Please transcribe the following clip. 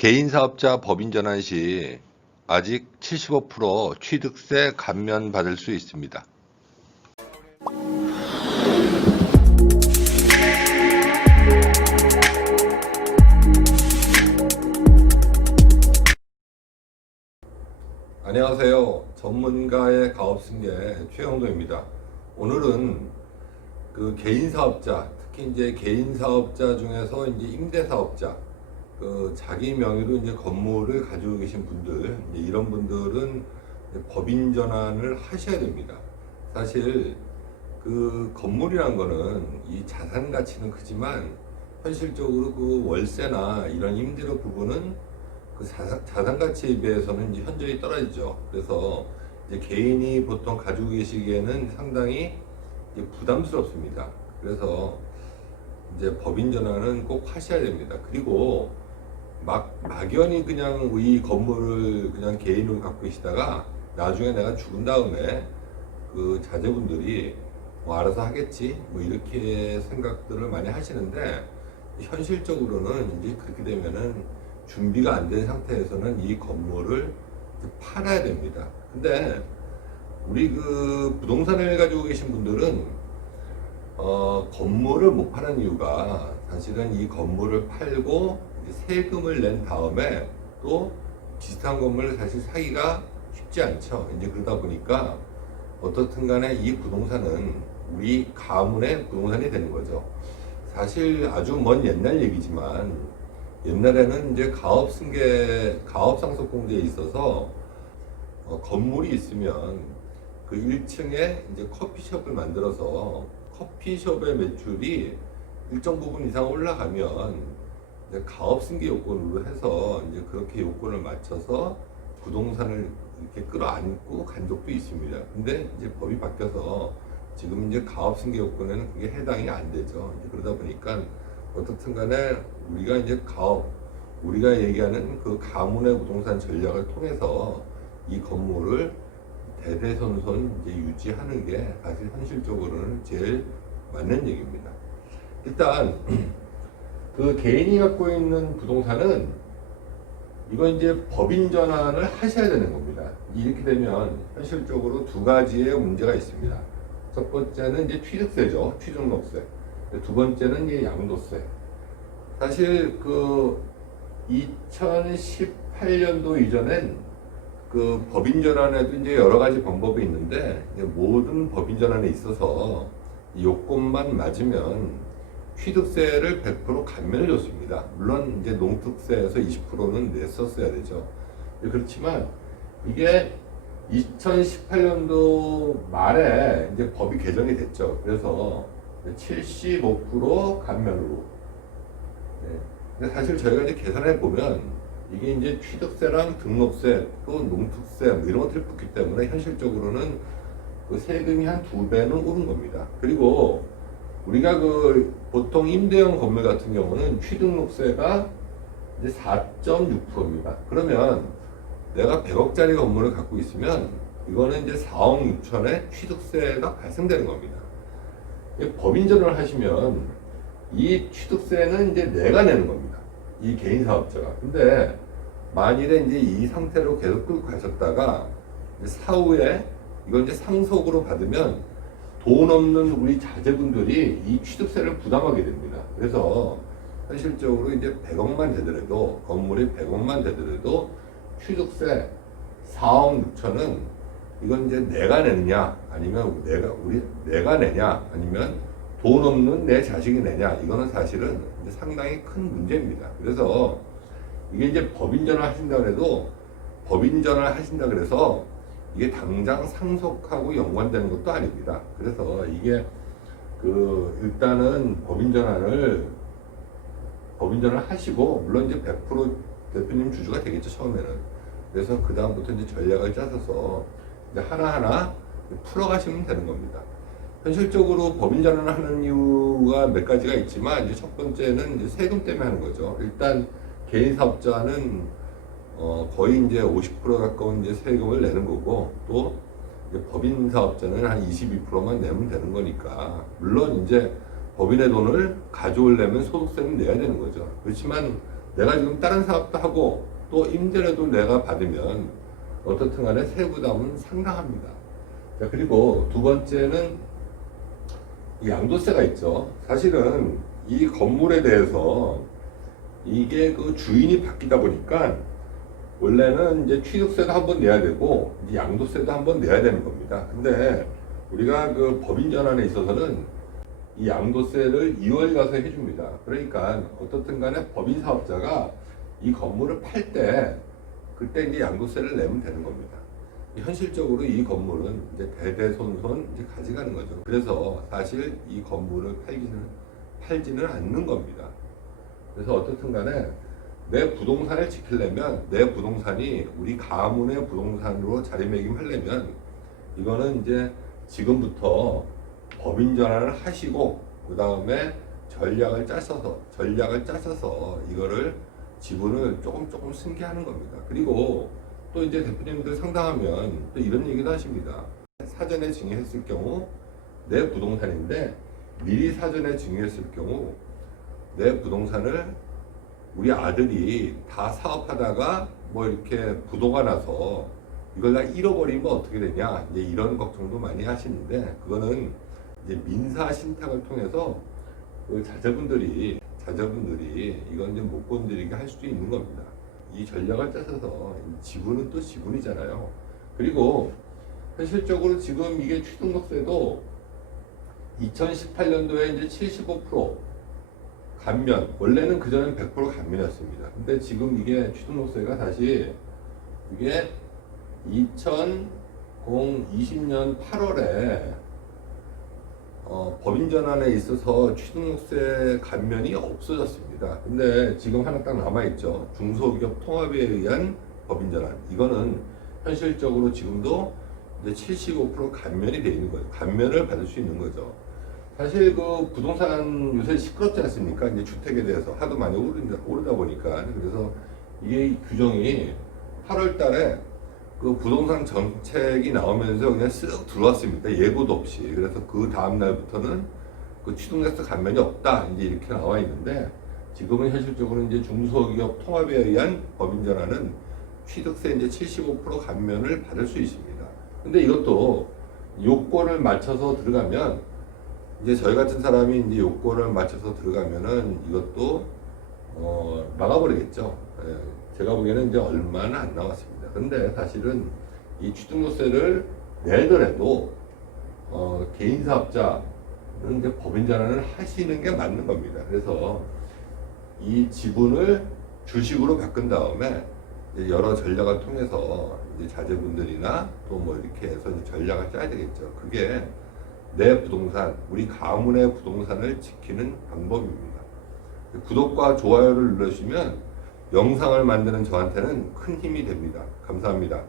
개인사업자 법인전환 시 아직 75% 취득세 감면 받을 수 있습니다. 안녕하세요. 전문가의 가업승계 최영도입니다. 오늘은 그 개인사업자, 특히 이제 개인사업자 중에서 이제 임대사업자, 그 자기 명의로 이제 건물을 가지고 계신 분들, 이제 이런 분들은 법인 전환을 하셔야 됩니다. 사실 그 건물이란 거는 이 자산 가치는 크지만 현실적으로 그 월세나 이런 임대료 부분은 그 자산 가치에 비해서는 이제 현저히 떨어지죠. 그래서 이제 개인이 보통 가지고 계시기에는 상당히 이제 부담스럽습니다. 그래서 이제 법인 전환은 꼭 하셔야 됩니다. 그리고 막연히 그냥 이 건물을 그냥 개인으로 갖고 계시다가 나중에 내가 죽은 다음에 그 자제분들이 뭐 알아서 하겠지 뭐 이렇게 생각들을 많이 하시는데, 현실적으로는 이제 그렇게 되면은 준비가 안 된 상태에서는 이 건물을 팔아야 됩니다. 근데 우리 그 부동산을 가지고 계신 분들은 건물을 못 파는 이유가, 사실은 이 건물을 팔고 세금을 낸 다음에 또 비슷한 건물을 사실 사기가 쉽지 않죠. 이제 그러다 보니까 어떻든 간에 이 부동산은 우리 가문의 부동산이 되는 거죠. 사실 아주 먼 옛날 얘기지만, 옛날에는 이제 가업상속공제에 있어서 건물이 있으면 그 1층에 이제 커피숍을 만들어서 커피숍의 매출이 일정 부분 이상 올라가면 이제 가업승계 요건으로 해서 이제 그렇게 요건을 맞춰서 부동산을 이렇게 끌어안고 간 적도 있습니다. 근데 이제 법이 바뀌어서 지금 이제 가업승계 요건에는 그게 해당이 안 되죠. 그러다 보니까 어떻든 간에 우리가 이제 우리가 얘기하는 그 가문의 부동산 전략을 통해서 이 건물을 대대손손 이제 유지하는 게 사실 현실적으로는 제일 맞는 얘기입니다. 일단 그 개인이 갖고 있는 부동산은 이건 이제 법인 전환을 하셔야 되는 겁니다. 이렇게 되면 현실적으로 두 가지의 문제가 있습니다. 첫 번째는 이제 취득세죠. 취득록세. 두 번째는 이제 양도세. 사실 그 2018년도 이전엔 그 법인 전환에도 이제 여러 가지 방법이 있는데, 모든 법인 전환에 있어서 요건만 맞으면 취득세를 100% 감면해 줬습니다. 물론 이제 농특세에서 20%는 냈었어야 되죠. 그렇지만 이게 2018년도 말에 이제 법이 개정이 됐죠. 그래서 75% 감면으로. 근데 사실 저희가 이제 계산해 보면 이게 이제 취득세랑 등록세 또 농특세 뭐 이런 것들이 붙기 때문에 현실적으로는 그 세금이 한 2배는 오른 겁니다. 그리고 우리가 그 보통 임대형 건물 같은 경우는 취등록세가 이제 4.6%입니다. 그러면 내가 100억짜리 건물을 갖고 있으면 이거는 이제 4억 6천에 취득세가 발생되는 겁니다. 법인 전환을 하시면 이 취득세는 이제 내가 내는 겁니다. 이 개인 사업자가. 근데 만일에 이제 이 상태로 계속 끌고 가셨다가 사후에 이건 이제 상속으로 받으면 돈 없는 우리 자제분들이 이 취득세를 부담하게 됩니다. 그래서 현실적으로 이제 100억만 되더라도, 건물이 100억만 되더라도 취득세 4억 6천은 이건 이제 내가 내느냐 아니면 내가 내냐 아니면 돈 없는 내 자식이 내냐, 이거는 사실은 이제 상당히 큰 문제입니다. 그래서 이게 이제 법인 전환 하신다 그래도, 법인 전환 하신다 그래서 이게 당장 상속하고 연관되는 것도 아닙니다. 그래서 이게 그 일단은 법인 전환을 하시고, 물론 이제 100% 대표님 주주가 되겠죠, 처음에는. 그래서 그 다음부터 이제 전략을 짜서 이제 하나하나 풀어가시면 되는 겁니다. 현실적으로 법인 전환을 하는 이유가 몇 가지가 있지만, 이제 첫 번째는 이제 세금 때문에 하는 거죠. 일단 개인 사업자는 거의 이제 50% 가까운 이제 세금을 내는 거고, 또 이제 법인 사업자는 한 22%만 내면 되는 거니까, 물론 이제 법인의 돈을 가져오려면 소득세는 내야 되는 거죠. 그렇지만 내가 지금 다른 사업도 하고 또 임대료도 내가 받으면 어떻든 간에 세부담은 상당합니다. 자, 그리고 두 번째는 이 양도세가 있죠. 사실은 이 건물에 대해서 이게 그 주인이 바뀌다 보니까 원래는 이제 취득세도 한번 내야 되고 이제 양도세도 한번 내야 되는 겁니다. 근데 우리가 그 법인 전환에 있어서는 이 양도세를 2월 가서 해줍니다. 그러니까 어떻든 간에 법인 사업자가 이 건물을 팔 때 그때 이제 양도세를 내면 되는 겁니다. 현실적으로 이 건물은 이제 대대손손 이제 가져가는 거죠. 그래서 사실 이 건물을 팔지는 않는 겁니다. 그래서 어떻든 간에 내 부동산을 지키려면 내 부동산이 우리 가문의 부동산으로 자리매김하려면 이거는 이제 지금부터 법인 전환을 하시고 그 다음에 전략을 짜셔서 이거를 지분을 조금 승계하는 겁니다. 그리고 또 이제 대표님들 상담하면 또 이런 얘기도 하십니다. 사전에 증여했을 경우 내 부동산인데 미리 사전에 증여했을 경우 내 부동산을 우리 아들이 다 사업하다가 뭐 이렇게 부도가 나서 이걸 다 잃어버리면 어떻게 되냐 이제 이런 걱정도 많이 하시는데 그거는 이제 민사 신탁을 통해서 그 자제분들이 이건 이제 못 건드리게 할 수도 있는 겁니다. 이 전략을 짜셔서 지분은 또 지분이잖아요. 그리고 현실적으로 지금 이게 취등록세도 2018년도에 이제 75% 감면, 원래는 그전엔 100% 감면이었습니다. 근데 지금 이게 취등록세가 다시 이게 2020년 8월에 법인 전환에 있어서 취등록세 감면이 없어졌습니다. 근데 지금 하나 딱 남아있죠. 중소기업 통합에 의한 법인 전환. 이거는 현실적으로 지금도 이제 75% 감면이 되어 있는 거죠. 감면을 받을 수 있는 거죠. 사실 그 부동산 요새 시끄럽지 않습니까? 이제 주택에 대해서 하도 많이 오르다 보니까. 그래서 이게 규정이 8월 달에 그 부동산 정책이 나오면서 그냥 쓱 들어왔습니다. 예고도 없이. 그래서 그 다음 날부터는 그 취등록세 감면이 없다. 이제 이렇게 나와 있는데 지금은 현실적으로 이제 중소기업 통합에 의한 법인 전환은 취득세 이제 75% 감면을 받을 수 있습니다. 근데 이것도 요건을 맞춰서 들어가면 이제 저희 같은 사람이 이제 요건을 맞춰서 들어가면은 이것도 막아버리겠죠. 예, 제가 보기에는 이제 얼마는 안 나왔습니다. 근데 사실은 이 취등록세를 내더라도 개인 사업자는 이제 법인 전환을 하시는 게 맞는 겁니다. 그래서 이 지분을 주식으로 바꾼 다음에 이제 여러 전략을 통해서 이제 자제분들이나 또 뭐 이렇게 해서 이제 전략을 짜야 되겠죠. 그게 내 부동산, 우리 가문의 부동산을 지키는 방법입니다. 구독과 좋아요를 눌러주시면 영상을 만드는 저한테는 큰 힘이 됩니다. 감사합니다.